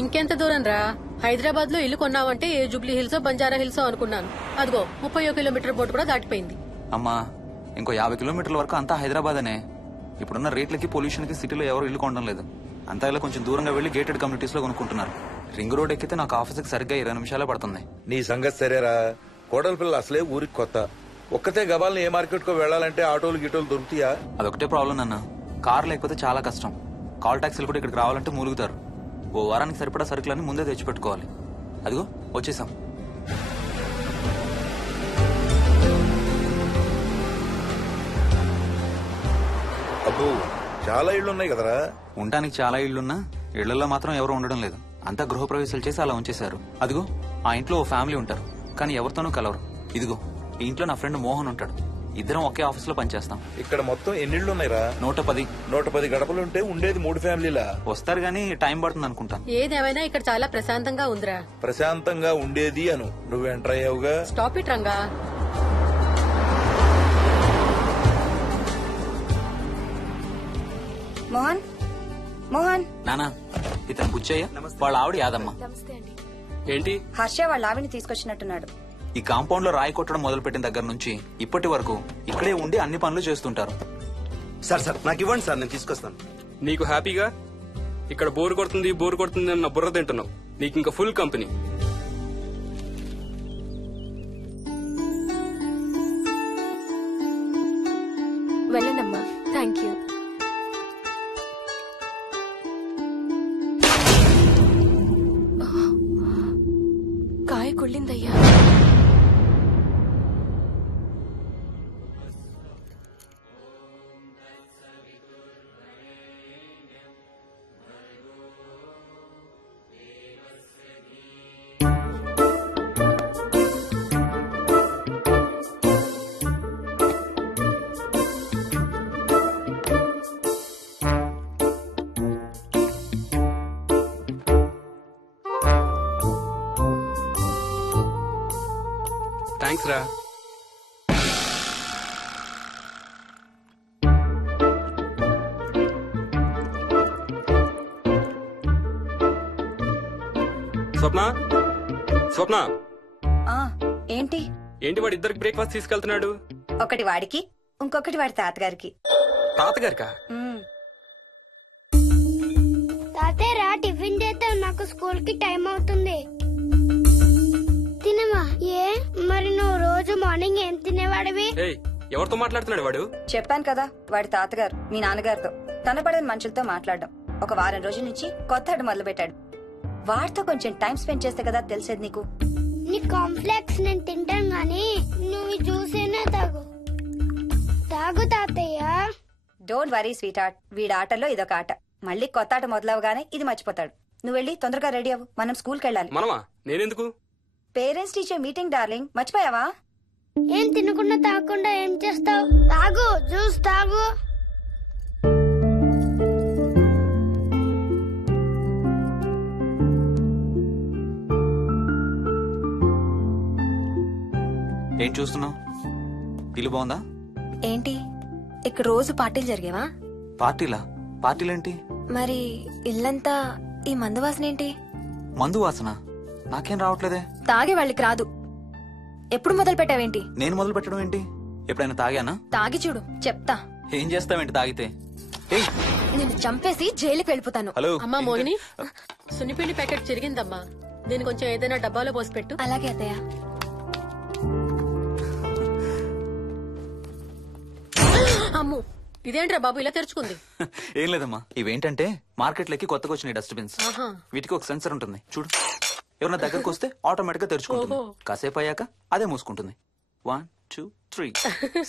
ఇంకెంత దూరం రా? హైదరాబాద్ లో ఇల్లు కొన్నావంటే ఏ జూబ్లీ హిల్స్ బంజారా హిల్స్ అనుకున్నాను. అదిగో 31 కిలోమీటర్ బోర్డు కూడా దాటిపోయింది. అమ్మా ఇంకో 50 కిలోమీటర్ల వరకు అంతా హైదరాబాద్ అనే. ఇప్పుడున్న రేట్లకి పొల్యూషన్ కి సిటీలో ఎవరు ఇల్లు కొనడం లేదు. అంతా ఇలా కొంచెం దూరంగా వెళ్లి గేటెడ్ కమ్యూనిటీస్ లో కొనుక్కుంటున్నారు. రింగ్ రోడ్ ఎక్కితే నాకు ఆఫీస్కి సరిగ్గా 20 నిమిషాలే పడుతుంది. నీ సంగతి సరేరా, కోడల పిల్ల అసలే ఊరికి కొత్త. ఒక్కతే గబాల్ని ఏ మార్కెట్ కో వెళ్లాలంటే ఆటోలు గిటోలు దొరుకుతాయా? అదొకటే ప్రాబ్లం అన్న. కార్ లేకపోతే చాలా కష్టం. కాల్ టాక్సీలు కూడా ఇక్కడికి రావాలంటే మూలుగుతారు. ఓ వారానికి సరిపడా సరుకులన్నీ ముందే తెచ్చిపెట్టుకోవాలి. అదిగో వచ్చేసాం. అబ్బో చాలా ఇళ్లున్నాయి కదరా. ఉండటానికి చాలా ఇళ్లున్నా ఇళ్లలో మాత్రం ఎవరు ఉండడం లేదు. అంతా గృహప్రవేశాలు చేసి అలా ఉంచేశారు. అదిగో ఆ ఇంట్లో ఓ ఫ్యామిలీ ఉంటారు, కానీ ఎవరితోనూ కలవరు. ఇదిగో ఈ ఇంట్లో నా ఫ్రెండ్ మోహన్ ఉంటాడు. ఇద్దరం ఒకే ఆఫీస్ లో పనిచేస్తాం. ఇక్కడ మొత్తం ఎన్నిళ్లున్నాయిరా? 110. 110 గడపలుంటే ఉండేది 3 ఫ్యామిలీలా. వస్తారు గానీ టైం పడుతుంది అనుకుంటాను. ఏదేమైనా ఇక్కడ చాలా ప్రశాంతంగా ఉందిరా. ప్రశాంతంగా ఉండేది అను, నువ్వు ఎంటర్ అయ్యావుగా. Stop it Ranga. మోహన్ మోహన్ నానా ఇతను బుచ్చయ్య, వాళ్ళ ఆవిడ యాదమ్మ. ఏంటి? హర్ష వాళ్ళ ఆవిని తీసుకొచ్చినట్టున్నాడు. ఈ కాంపౌండ్ లో రాయి కొట్టడం మొదలు పెట్టిన దగ్గర నుంచి ఇప్పటి వరకు ఇక్కడే ఉండి అన్ని పనులు చేస్తుంటారు. సార్ నాకు ఇవ్వండి సార్, నేను తీసుకొస్తాను. నీకు హ్యాపీగా ఇక్కడ బోర్ కొడుతుంది అన్న బుర్ర తింటున్నావు. నీకు ఇంకా ఫుల్ కంపెనీ. వెళ్ళండమ్మా. Thank you. కాయ కుళ్ళిందయ్యా. థ్యాంక్స్ రా. స్వప్న స్వప్న ఏంటి ఏంటి వాడి ఇద్దరికి బ్రేక్ఫాస్ట్ తీసుకెళ్తున్నాడు? ఒకటి వాడికి, ఇంకొకటి వాడి తాతగారికి. తాతగారికా? తాతయ్యరా టిఫిన్ చేద్దాం, నాకు స్కూల్ కి టైం అవుతుంది. తినమా? ఏ మరి నువ్వు రోజు మార్నింగ్ ఏం తినేవాడివి? ఎవరితో మాట్లాడుతున్నాడు వాడు? చెప్పాను కదా, వాడి తాతగారు మీ నాన్నగారితో కనపడని మనుషులతో మాట్లాడడం. ఒక వారం రోజుల నుంచి కొత్త ఆట మొదలు పెట్టాడు. వాడితో కొంచెం టైం స్పెండ్ చేస్తే కదా తెలిసేది నీకు. నీ కాంప్లెక్స్ నేను తింటాను గానీ నువ్వు జ్యూసేనా తాగు. తాగు తాతయ్య. డోంట్ వరీ స్వీట్ హార్ట్, వీడి ఆటల్లో ఇదొక ఆట. మళ్ళీ కొత్త ఆట మొదలవగానే ఇది మర్చిపోతాడు. నువ్వు వెళ్ళి తొందరగా రెడీ అవ్వు, మనం స్కూల్కి వెళ్ళాలి. మనమా? నేనెందుకు? పేరెంట్స్ టీచర్ మీటింగ్ డార్లింగ్, మర్చిపోయావా? ఏం తినకుండా తాగకుండా ఏం చేస్తావు? తాగు, జ్యూస్ తాగు. ఏం చూస్తున్నావు? ఇల్లు బాగుందా? ఏంటి ఇక్కడ రోజు పార్టీలు జరిగేవా? పార్టీలా? పార్టీలేంటి? మరి ఇల్లంతా ఈ మందు వాసన ఏంటి? మందు వాసన నాకేం రావట్లేదే. తాగే వాళ్ళకి రాదు. ఎప్పుడు మొదలు పెట్టావేంటి? నేను మొదలు పెట్టడం ఏంటి? ఎప్పుడైనా తాగానా? తాగి చూడు, చెప్తా. ఏం చేస్తావేంటి తాగితే? నేను చంపేసి జైలుకి వెళ్ళిపోతాను. హలో అమ్మా మోహిని, సున్నిపిండి ప్యాకెట్ చిరిగిందమ్మా. దీని కొంచెం ఏదైనా డబ్బాలో పోసి పెట్టు. అలాగే అత్తయ్య. అమ్ము, ఇదేంట్రా బాబు ఇలా తెరుచుకుంది? ఏం లేదమ్మా, ఇవేంటంటే మార్కెట్లోకి కొత్తగా వచ్చిన డస్ట్బిన్స్. ఆహా. వీటికి ఒక సెన్సర్ ఉంటుంది చూడు. ఎవరన్నా దగ్గరకు వస్తే ఆటోమేటిక్ గా తెరుచుకుంటుంది. కాసేపు అయ్యాక అదే మూసుకుంటుంది. 1 2 3.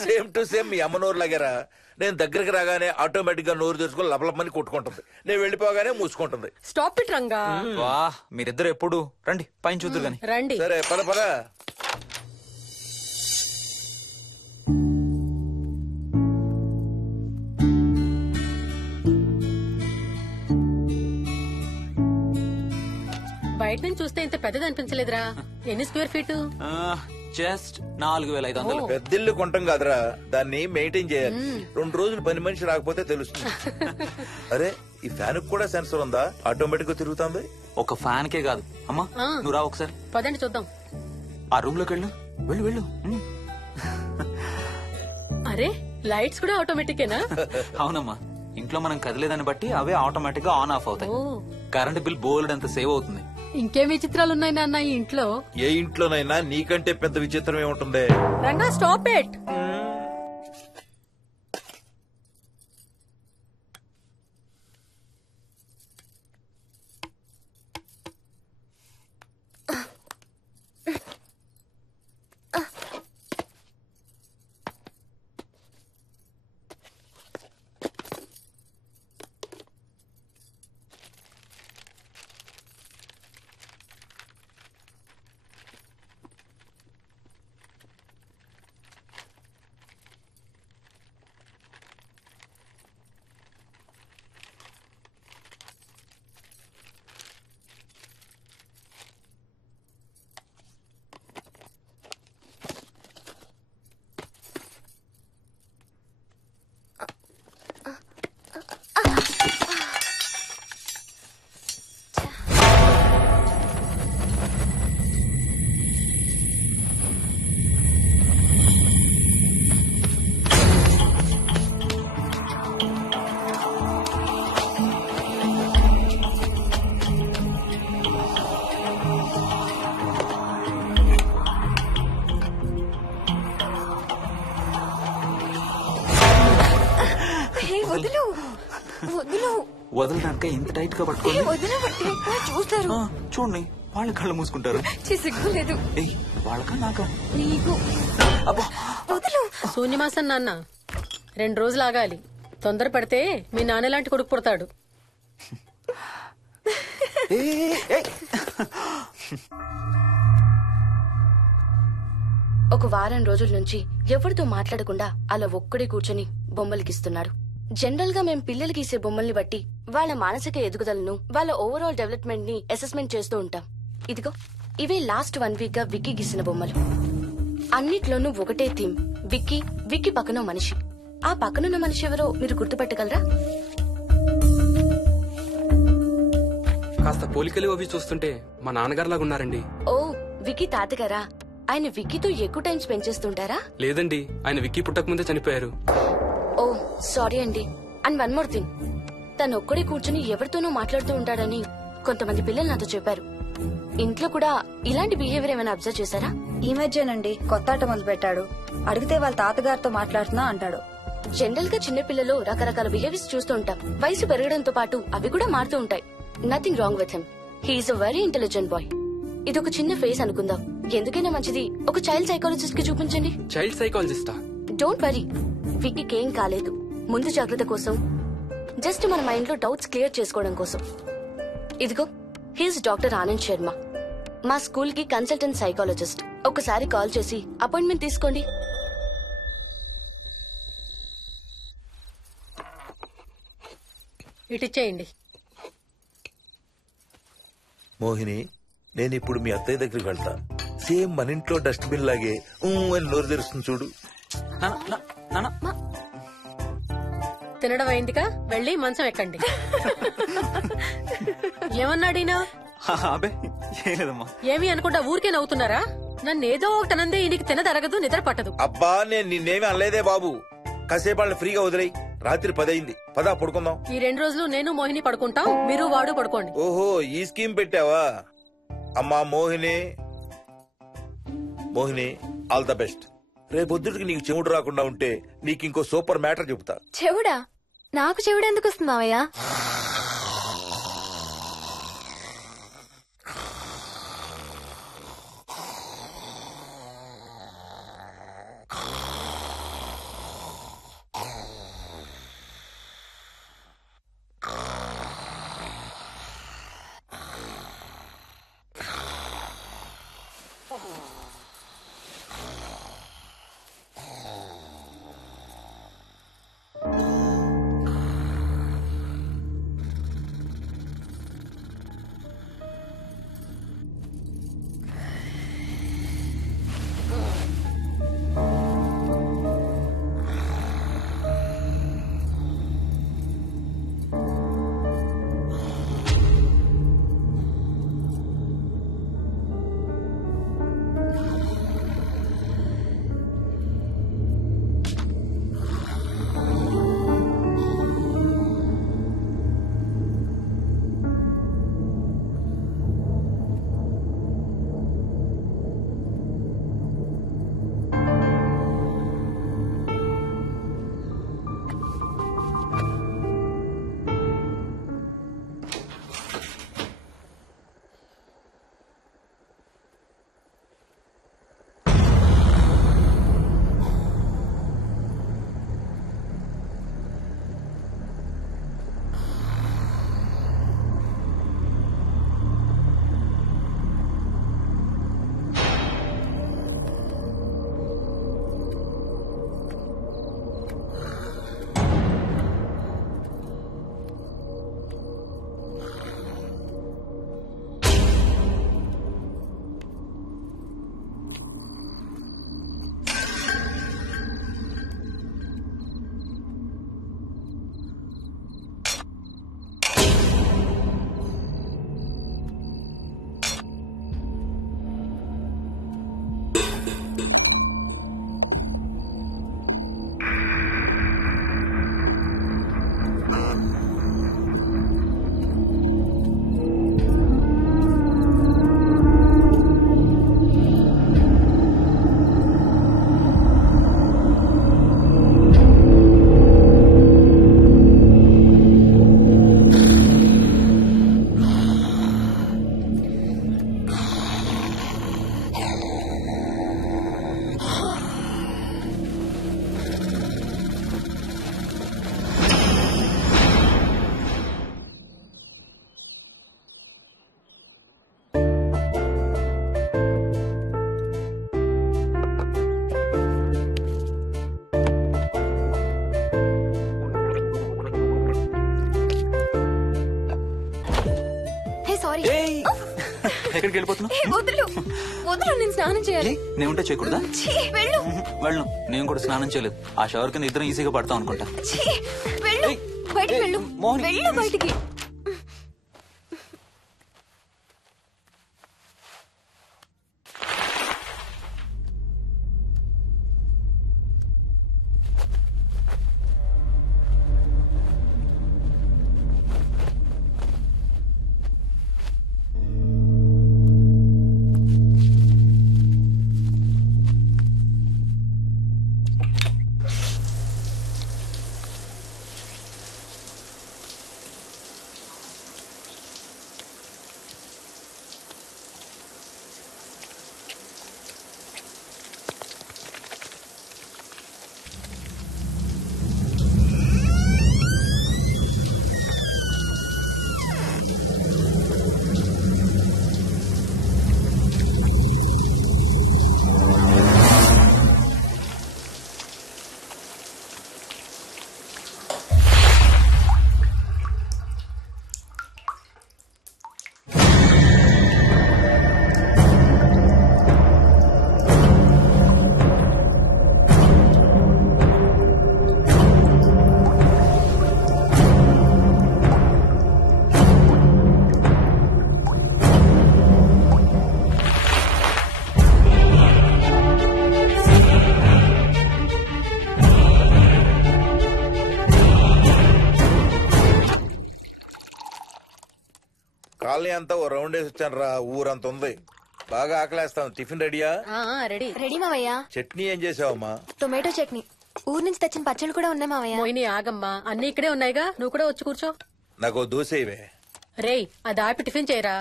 సేమ్ టు సేమ్ మీ అమ్మ నోరు లాగారా. నేను దగ్గరికి రాగానే ఆటోమేటిక్ గా నోరు తెరుచుకొని లపలపని కొట్టుకుంటుంది. నేను వెళ్ళిపోగానే మూసుకుంటుంది. Stop it Ranga. వా, మీరిద్దరు ఎప్పుడు రండి పైన చూద్దరు గాని. రండి. సరే పద పద. బయట నుంచి చూస్తే ఇంత పెద్దది అనిపించలేదురా. ఎన్ని స్క్వేర్ ఫీట్? జస్ట్ 4500. పెద్దిల్లు కొంటాం కాదురా, దాన్ని మెయింటైన్ చేయాలి. 2 రోజులు పని మనిషి రాకపోతే తెలుస్తుంది. అరే ఈ ఫ్యాన్ కూడా సెన్సర్ ఉందా? ఆటోమేటిక్ గా తిరుగుతుంది. ఒక ఫ్యాన్ కే కాదు అమ్మా, నువ్వు రా ఒకసారి. పదండి చూద్దాం. ఆ రూమ్ లోకి వెళ్ళు, వెళ్ళు వెళ్ళు. అరే లైట్స్ కూడా ఆటోమేటికేనా? అవునమ్మా, ఇంట్లో మనం కదిలేదాన్ని బట్టి అవే ఆటోమేటిక్ గా ఆన్ ఆఫ్ అవుతాయి. కరెంట్ బిల్ బోల్డ్ అంత సేవ్ అవుతుంది. ఇంకేం విచిత్రాలు ఉన్నాయి నాన్న ఈ ఇంట్లో? ఏ ఇంట్లోనైనా నీకంటే పెద్ద విచిత్రం ఏముంటుంది? Ranga stop it. వదలడానికి ఇంత టైట్ గా పట్టుకోండి. చూస్తారు. చూడండి, వాళ్ళ కళ్ళు మూసుకుంటారు. సిగ్గులేదు వాళ్ళకా నాకా? నీకు. శూన్యమాసం నాన్న 2 రోజులు ఆగాలి. తొందర పడితే మీ నాన్న లాంటి కొడుకు పుడతాడు. ఒక వారం రోజుల నుంచి ఎవరితో మాట్లాడకుండా అలా ఒక్కడే కూర్చొని బొమ్మలు గీస్తున్నాడు. జనరల్ గా మేం పిల్లలు గీసే బొమ్మల్ని బట్టి వాళ్ళ మానసిక ఎదుగుదలను, వాళ్ళ ఓవరాల్ డెవలప్మెంట్ ని అసెస్మెంట్ చేస్తూ ఉంటాం. ఇదిగో ఇవే లాస్ట్ 1 వీక్ గా విక్కీ గీసిన బొమ్మలు. అన్నిట్లోనూ ఒకటే థీమ్, విక్కీ, విక్కీ పక్కన మనిషి. ఆ పక్కనున్న మనిషి ఎవరో మీరు గుర్తుపట్టగలరా? కాస్త పోలికలు అవి చూస్తుంటే మా నాన్నగారులాగా ఉన్నారండి. ఓ విక్కీ తాతగారా? ఆయన విక్కీతో ఎక్కువ టైం స్పెండ్ చేస్తుంటారా? లేదండి, ఆయన విక్కీ పుట్టక ముందే చనిపోయారు. ఓ సారీ అండి. అండ్ 1 మోర్ థింగ్, తను ఒక్కడే కూర్చుని ఎవరితోనూ మాట్లాడుతూ ఉంటాడని కొంతమంది పిల్లలు నాతో చెప్పారు. ఇంట్లో కూడా ఇలాంటి బిహేవియర్ ఏమైనా అబ్జర్వ్ చేశారా? ఈ మధ్యనండి కొత్త ఆట మొదలు పెట్టాడు. అడిగితే వాళ్ళ తాతగారితో మాట్లాడుతున్నా అంటాడు. జనరల్ గా చిన్న పిల్లలు రకరకాల బిహేవియర్స్ చూస్తూ ఉంటాం. వయసు పెరగడంతో పాటు అవి కూడా మారుతూ ఉంటాయి. Nothing wrong with him. He's a very intelligent boy. ఇది ఒక చిన్న ఫేస్ అనుకుందాం. ఎందుకైనా మంచిది ఒక చైల్డ్ సైకాలజిస్ట్ కి చూపించండి. చైల్డ్ సైకాలజిస్టా? డోంట్ వరీ, విక్కీకి ఏం కాలేదు. ముందు జాగ్రత్త కోసం, జస్ట్ మన మైండ్ లో డౌట్స్ క్లియర్ చేసుకోవడం కోసం. ఇదిగో హీస్ డాక్టర్ ఆనంద్ శర్మ, మా స్కూల్ కి కన్సల్టెంట్ సైకాలజిస్ట్. ఒకసారి కాల్ చేసి అపాయింట్మెంట్ తీసుకోండి. ఇటిచ్చేయండి. మోహిని, నేను ఇప్పుడు మీ అత్తయ్య దగ్గరికి వెళ్తా. సేమ్ మన ఇంట్లో డస్ట్బిన్ లాగే అని నోరు తెరుస్తుంది చూడు. తినడం అయిందిగా, వెళ్ళి మంచం ఎక్కండి. ఏమన్నాడీనా? అబే ఏం లేదమ్మా. ఏమి అనుకుంటా ఊరికే నవ్వుతున్నారా? నన్ను ఏదో ఒకటి అనందే ఈయనకి తినదరగదు, నిద్ర పట్టదు. అబ్బా నేను నిన్నేమి అనలేదే బాబు. కాసేపు వాళ్ళని ఫ్రీగా వదిలేయి. రాత్రి 10 అయింది, పదా పడుకుందాం. ఈ 2 రోజులు నేను మోహిని పడుకుంటాం, మీరు వాడు పడుకోండి. ఓహో ఈ స్కీమ్ పెట్టావా? అమ్మా Mohini, Mohini all the best. రేపొద్దుటికి నీకు చెవుడు రాకుండా ఉంటే నీకు ఇంకో సూపర్ మ్యాటర్ చెబుతా. చెవుడా? నాకు చెవుడు ఎందుకు వస్తుంది మావయ్య? సారీ. ఎక్కడికి వెళ్ళిపోతున్నావు? వదులు వదులు, నేను స్నానం చేయాలి. నేను ఉంటే చేయకూడదా? వెళ్ళు. వెళ్ళు. నేను కూడా స్నానం చేయలేదు. ఆ షవర్ కింద ఇద్దరం ఈజీగా పడతాం అనుకుంటా. వెళ్ళు, బయటికి వెళ్ళు. మోహిని. వెళ్ళు బయటికి. కాలనీ అంతా ఓ రౌండ్ వేసి వచ్చాను రా. ఊరంత ఉంది. బాగా ఆకలేస్తాం. టిఫిన్ రెడీయా? రెడీ. రెడీ మావయ్య. చట్నీ ఏం చేసావమ్మా? టొమాటో చట్నీ. ఊరు నుంచి తెచ్చిన పచ్చళ్ళు కూడా ఉన్నాయి మావయ్య. మోహిని ఆగమ్మా, అన్ని ఇక్కడే ఉన్నాయిగా, నువ్వు కూడా వచ్చి కూర్చో. నాకు దోశ ఇవే. రేయ్, అది ఆపి టిఫిన్ చేయరా.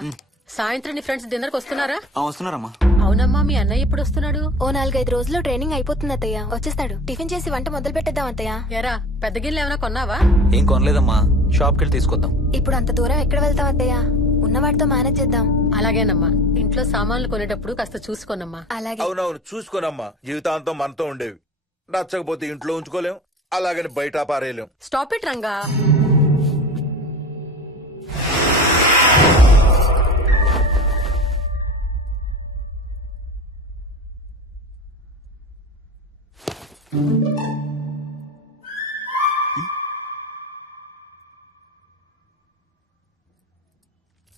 సాయంత్రం నీ ఫ్రెండ్స్ డిన్నర్ కి వస్తున్నారా? వస్తున్నారమ్మా. అవునమ్మా, మీ అన్నయ్య ఎప్పుడు వస్తున్నాడు? ఓ 4-5 రోజుల్లో ట్రైనింగ్ అయిపోతుంది అత్తయ్య, వచ్చేస్తాడు. టిఫిన్ చేసి వంట మొదలు పెట్టేద్దాం అత్తయ్య. ఎరా, పెద్ద గిన్నెలు ఏమైనా కొన్నావా? ఏం కొనలేదమ్మా, షాప్ కెళ్ళి తీసుకొద్దాం. ఇప్పుడు అంత దూరం ఎక్కడ వెళ్తాం అత్తయ్య? ఉన్న వాటితో మేనేజ్ చేద్దాం. అలాగేనమ్మా, ఇంట్లో సామాన్లు కొనేటప్పుడు కాస్త చూసుకోనమ్మా. అలాగే. అవునవును, చూసుకోనమ్మా. జీవితాంతం మనతో ఉండేవి. నచ్చకపోతే ఇంట్లో ఉంచుకోలేం, అలాగని బయట పారేయలేం. Stop it Ranga.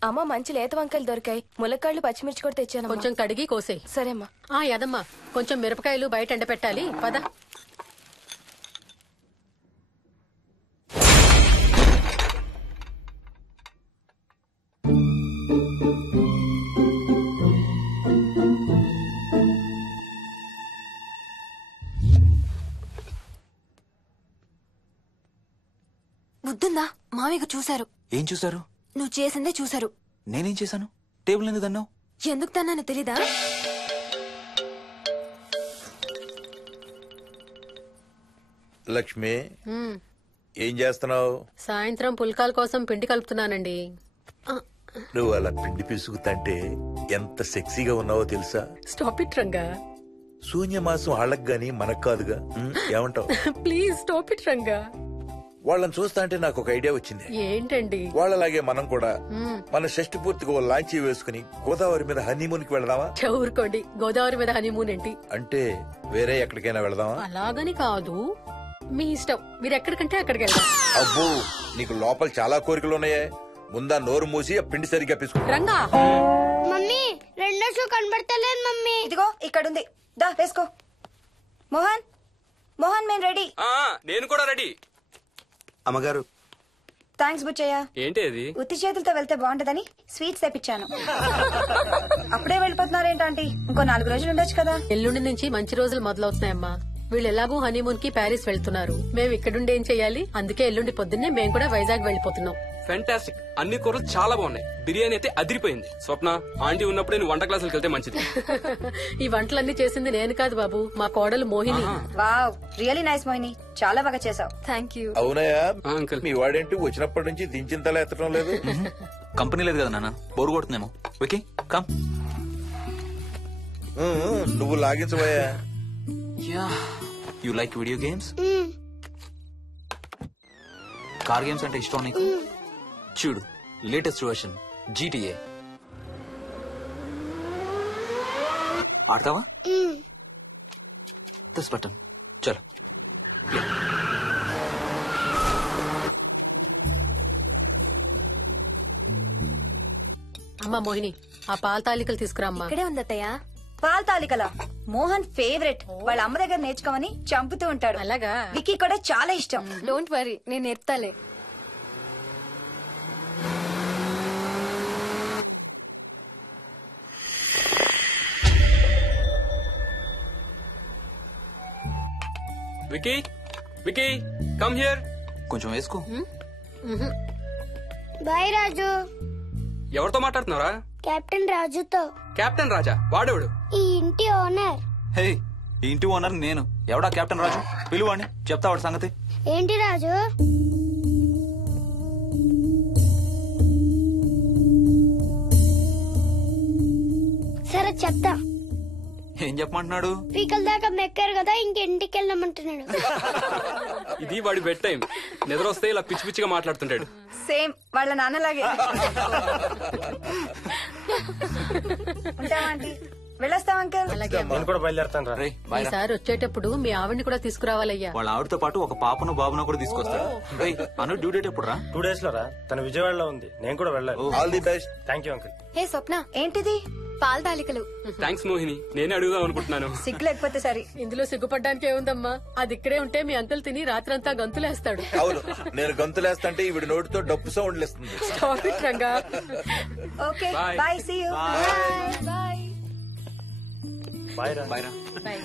అమ్మ, మంచి లేత వంకాయలు దొరికాయి. ములక్కాళ్ళు, పచ్చిమిర్చి కూడా తెచ్చాను. కొంచెం కడిగి కోసేయ్. సరేమ్మా. యదమ్మా, కొంచెం మిరపకాయలు బయట ఎండబెట్టాలి, పద. బుద్ధుందా? మామయ్య చూశారు. ఏం చూసారు? నువ్వు చేసిందే చూశారు. నేనేం చేశాను? టేబుల్ ఎందుకు తన్నావు? ఎందుకు తన్నానో తెలీదా? లక్ష్మి, ఏం చేస్తున్నావు? సాయంత్రం పుల్కాల కోసం పిండి కలుపుతున్నానండి. నువ్వు అలా పిండి పిసుకుతంటే ఎంత సెక్సీగా ఉన్నావో తెలుసా? Stop it Ranga. శూన్యమాసం వాళ్ళకి గాని మనకు కాదుగా. ఏమంటావు? Please stop it Ranga. వాళ్ళని చూస్తా అంటే నాకు ఒక ఐడియా వచ్చింది. ఏంటండి? వాళ్ళలాగే మనం కూడా మన షష్టి పూర్తిగా ఓ లాంచీ వేసుకుని గోదావరి మీద హనీమూన్ కి వెళదామా? ఊరుకోండి, గోదావరి మీద హనీమూన్ ఏంటి? అంటే వేరే ఎక్కడికైనా వెళదామా? అలాగని కాదు, మీ ఇష్టం, మీరు ఎక్కడికంటే అక్కడికి వెళ్దాం. అబ్బో, నీకు లోపల చాలా కోరికలు ఉన్నాయే. ముందా నోరు మూసి ఆ పిండి సరిగ్గా పిసుకు. రంగా. మమ్మీ, రెండో షూ కనబడతలేదు మమ్మీ. ఇదిగో ఇక్కడుంది, దా వేసుకో. మోహన్, మోహన్, మేము రెడీ. నేను కూడా రెడీ. అమ్మగారు, థ్యాంక్స్ బుచ్చయ్య. ఏంటి అది? ఉత్తి చేతులతో వెళ్తే బాగుంటదని స్వీట్స్ తెప్పించాను. అప్పుడే వెళ్ళిపోతున్నారేంటంటే ఇంకో 4 రోజులు ఉండొచ్చు కదా. ఎల్లుండి నుంచి మంచి రోజులు మొదలవుతున్నాయమ్మా. వీళ్ళు ఎలాగూ హనీమూన్ కి ప్యారిస్ వెళ్తున్నారు. మేము ఇక్కడుండి ఏం చెయ్యాలి? అందుకే ఎల్లుండి పొద్దున్నే మేము కూడా వైజాగ్ వెళ్ళిపోతున్నాం. ఫెంటాస్టిక్. అన్ని కూరలు చాలా బాగున్నాయి. బిర్యానీ అయితే అదిరిపోయింది. స్వప్న, ఆంటీ ఉన్నప్పుడే నువ్వు వంట క్లాసులకు వెళ్తే మంచిది. ఈ వంటలన్నీ చేసింది నేను కాదు బాబు, మా కోడలు Mohini. Wow, really nice Mohini, చాలా బాగా చేసావు. Thank you. అవునయ్యా, అంకుల్. మీ వాడేంటి వచ్చినప్పటి నుంచి దించిన తల ఎత్తడం లేదు? కంపెనీ లేదు కదా నాన్న, బోరు కొడుతుందేమో. Okay come. నువ్వు లాగించబోయా? You like video games? Car games అంటే ఇష్టం నీకు? చూడు, లేటెస్ట్ వర్షన్ GTA ఆడతావా? దిస్ బటన్ చలో. అమ్మా మోహిని, ఆ పాల తాలికలు తీసుకురామ్మా. ఇక్కడే ఉంది అత్తయ్య. పాల్ తాలికల మోహన్ ఫేవరెట్. వాళ్ళ అమ్మ దగ్గర నేర్చుకోమని చంపుతూ ఉంటాడు. అలాగా? విక్కీ కూడా చాలా ఇష్టం. డోంట్ వరీ, నేను నేర్పుతాలే. Vicky, Vicky, come here. కొంచెం వేసుకో. బాయ్ రాజు. ఎవరితో మాట్లాడుతున్నారా? కెప్టెన్ రాజుతో. కెప్టెన్ రాజా? వాడేవాడు? ఈ ఇంటి ఓనర్. హే, ఈ ఇంటి ఓనర్ నేను. ఎవడా కెప్టెన్ రాజు? పిలువాడిని, చెప్తా వాడి సంగతి. ఏంటి రాజు? సరే చెప్తా. ఏం చెప్పమంటున్నాడు? పీకల దాకా మెక్కారు కదా, ఇంటికి వెళ్ళమంటున్నాడు. ఇది వాడి బెడ్ టైం. నిద్ర వస్తే ఇలా పిచ్చి పిచ్చిగా మాట్లాడుతుంటాడు. సేమ్ వాళ్ళ నాన్నలాగే. ఉంటావా ఆంటీ? వెళ్ళొస్తాం అంకల్. అలాగే అమ్మా. నేను కూడా బయలుదేరుతాను రా. రేయ్, బాయ్ రా. ఈసారి వచ్చేటప్పుడు మీ ఆవిడ్ని కూడా తీసుకురావాలయ్యా. వాళ్ళ ఆవిడతో పాటు ఒక పాపను బాబును కూడా తీసుకొస్తాడు. రేయ్, అను డ్యూ డేట్ ఎప్పుడు రా? 2 days లో రా. తను విజయవాడలో ఉంది, నేను కూడా వెళ్ళాలి. All the best. Thank you uncle. Hey Swapna, ఏంటిది? పాల తాలికలు. థ్యాంక్స్ మోహిని, నేనే అడుగుదాం అనుకుంటున్నాను. సిగ్గు లేకపోతే సరే. ఇందులో సిగ్గుపడ్డానికి ఏముందంమ్మా? అది ఇక్కడే ఉంటే మీ అంకుల్ తిని రాత్రంతా గంతులేస్తాడు. అవును, నేను గంతులేస్తంటే ఈవిడ నోటితో డప్పు సౌండ్లు ఇస్తుంది. Stop it, Ranga. Okay Bye. Bye, see you. Bye. Bye రా. బాయ్ రా. Bye.